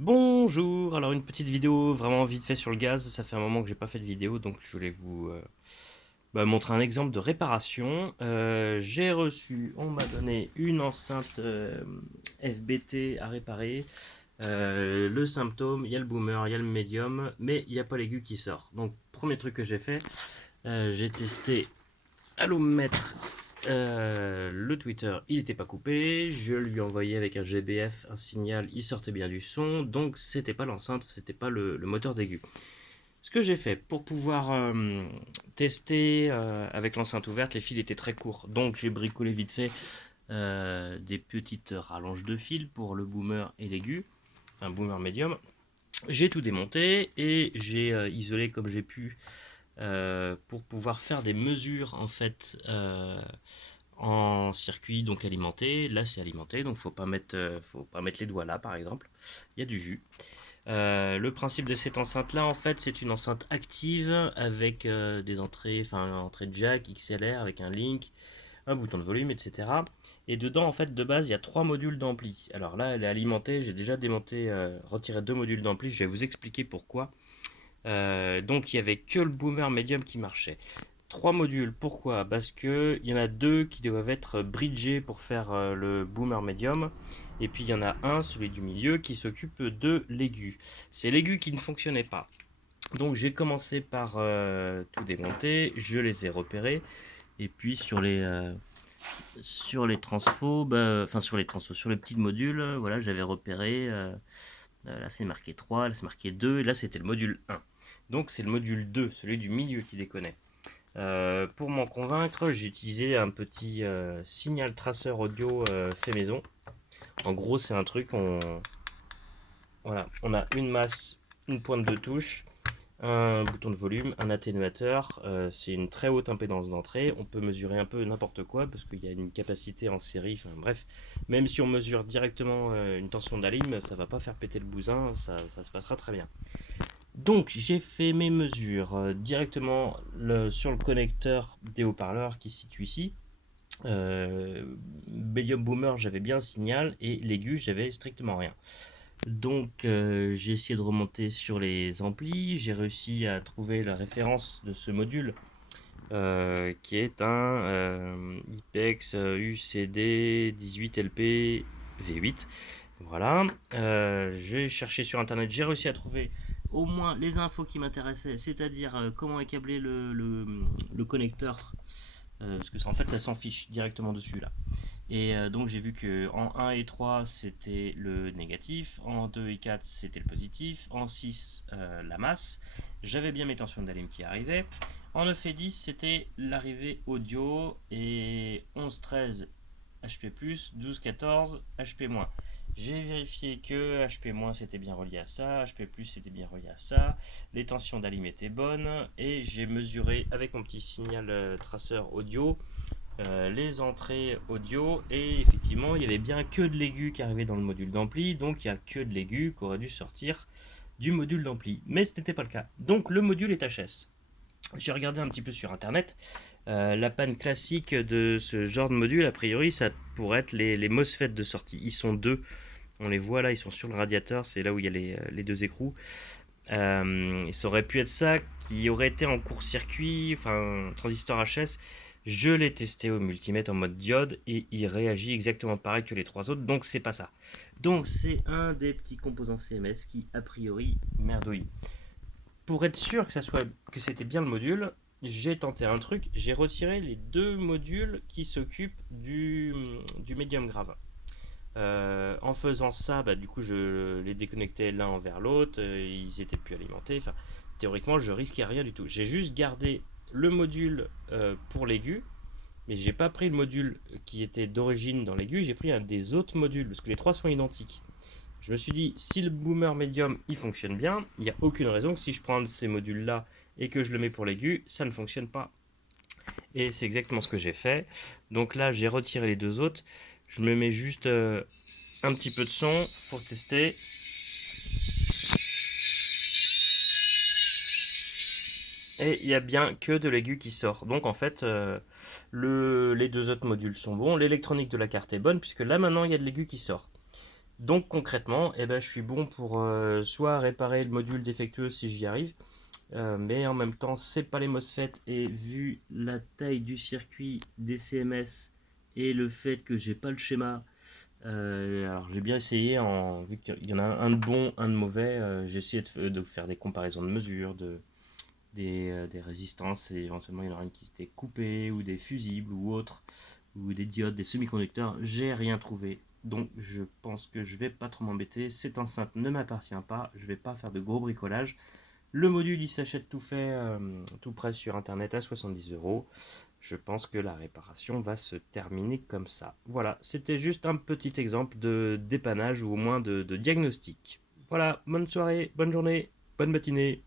Bonjour, alors une petite vidéo vraiment vite fait sur le gaz, ça fait un moment que j'ai pas fait de vidéo donc je voulais vous montrer un exemple de réparation. J'ai reçu, on m'a donné une enceinte FBT à réparer. Le symptôme, il y a le boomer, il y a le médium, mais il n'y a pas l'aigu qui sort. Donc premier truc que j'ai fait, j'ai testé à l'ohmètre le tweeter, il n'était pas coupé. Je lui ai envoyé avec un GBF un signal, il sortait bien du son. Donc c'était pas l'enceinte, c'était pas le moteur d'aigu. Ce que j'ai fait pour pouvoir tester avec l'enceinte ouverte, les fils étaient très courts. Donc j'ai bricolé vite fait des petites rallonges de fils pour le boomer et l'aigu, enfin boomer médium. J'ai tout démonté et j'ai isolé comme j'ai pu pour pouvoir faire des mesures en fait en circuit donc alimenté. Là c'est alimenté donc faut pas mettre les doigts là par exemple. Il y a du jus. Le principe de cette enceinte là en fait c'est une enceinte active avec des entrées, enfin entrée jack, XLR avec un link, un bouton de volume, etc. Et dedans en fait de base il y a trois modules d'ampli. Alors là elle est alimentée, j'ai déjà démonté, retiré deux modules d'ampli, je vais vous expliquer pourquoi. Donc il y avait que le boomer medium qui marchait. Trois modules, pourquoi? Parce que il y en a deux qui doivent être bridgés pour faire le boomer medium. Et puis il y en a un, celui du milieu, qui s'occupe de l'aigu. C'est l'aigu qui ne fonctionnait pas. Donc j'ai commencé par tout démonter, je les ai repérés. Et puis sur les transfos, enfin sur les transfos, sur les petits modules, voilà, j'avais repéré. Là c'est marqué 3, là c'est marqué 2, et là c'était le module 1. Donc c'est le module 2, celui du milieu qui déconnait. Pour m'en convaincre, j'ai utilisé un petit signal traceur audio fait maison. En gros, c'est un truc, voilà, on a une masse, une pointe de touche, un bouton de volume, un atténuateur. C'est une très haute impédance d'entrée. On peut mesurer un peu n'importe quoi parce qu'il y a une capacité en série. Enfin bref, même si on mesure directement une tension d'alim, ça va pas faire péter le bousin, ça se passera très bien. Donc j'ai fait mes mesures directement sur le connecteur des haut-parleurs qui se situe ici. Medium Boomer j'avais bien un signal et l'aigu j'avais strictement rien. Donc j'ai essayé de remonter sur les amplis, j'ai réussi à trouver la référence de ce module qui est un IPEX UCD 18LP V8. Voilà, j'ai cherché sur internet, j'ai réussi à trouver au moins les infos qui m'intéressaient, c'est-à-dire comment est câblé le connecteur, parce que en fait ça s'en fiche directement dessus là. Et donc j'ai vu que en 1 et 3 c'était le négatif, en 2 et 4 c'était le positif, en 6 la masse, j'avais bien mes tensions d'alim qui arrivaient, en 9 et 10 c'était l'arrivée audio, et 11-13 HP+, 12-14 HP-. J'ai vérifié que HP- c'était bien relié à ça, HP+ c'était bien relié à ça, les tensions d'alim étaient bonnes, et j'ai mesuré avec mon petit signal traceur audio les entrées audio, et effectivement il y avait bien que de l'aigu qui arrivait dans le module d'ampli, donc il n'y a que de l'aigu qui aurait dû sortir du module d'ampli, mais ce n'était pas le cas, donc le module est HS. J'ai regardé un petit peu sur internet, la panne classique de ce genre de module, a priori ça pourrait être les MOSFET de sortie. Ils sont deux, on les voit là, ils sont sur le radiateur, c'est là où il y a les deux écrous. Ça aurait pu être ça qui aurait été en court-circuit, enfin transistor HS. Je l'ai testé au multimètre en mode diode et il réagit exactement pareil que les trois autres, donc c'est pas ça. Donc c'est un des petits composants CMS qui a priori merdouille. Pour être sûr que c'était bien le module, j'ai tenté un truc, j'ai retiré les deux modules qui s'occupent du médium grave. En faisant ça, du coup, je les déconnectais l'un envers l'autre, ils étaient plus alimentés. Enfin, théoriquement, je risquais rien du tout. J'ai juste gardé le module pour l'aigu, mais j'ai pas pris le module qui était d'origine dans l'aigu, j'ai pris un des autres modules parce que les trois sont identiques. Je me suis dit, si le boomer médium il fonctionne bien, il n'y a aucune raison que si je prends un de ces modules là et que je le mets pour l'aigu, ça ne fonctionne pas. Et c'est exactement ce que j'ai fait. Donc là, j'ai retiré les deux autres. Je me mets juste un petit peu de son pour tester. Et il n'y a bien que de l'aigu qui sort. Donc en fait, les deux autres modules sont bons. L'électronique de la carte est bonne, puisque là maintenant il y a de l'aigu qui sort. Donc concrètement, eh ben, je suis bon pour soit réparer le module défectueux si j'y arrive, mais en même temps, c'est pas les MOSFET et vu la taille du circuit des CMS et le fait que j'ai pas le schéma, alors j'ai bien essayé, vu qu'il y en a un de bon, un de mauvais, j'ai essayé de faire des comparaisons de mesures, des résistances, et éventuellement il y en a une qui s'était coupée, ou des fusibles, ou autres, ou des diodes, des semi-conducteurs. J'ai rien trouvé. Donc je pense que je vais pas trop m'embêter. Cette enceinte ne m'appartient pas. Je vais pas faire de gros bricolage. Le module il s'achète tout fait, tout prêt sur internet à 70 euros. Je pense que la réparation va se terminer comme ça. Voilà, c'était juste un petit exemple de dépannage ou au moins de diagnostic. Voilà, bonne soirée, bonne journée, bonne matinée.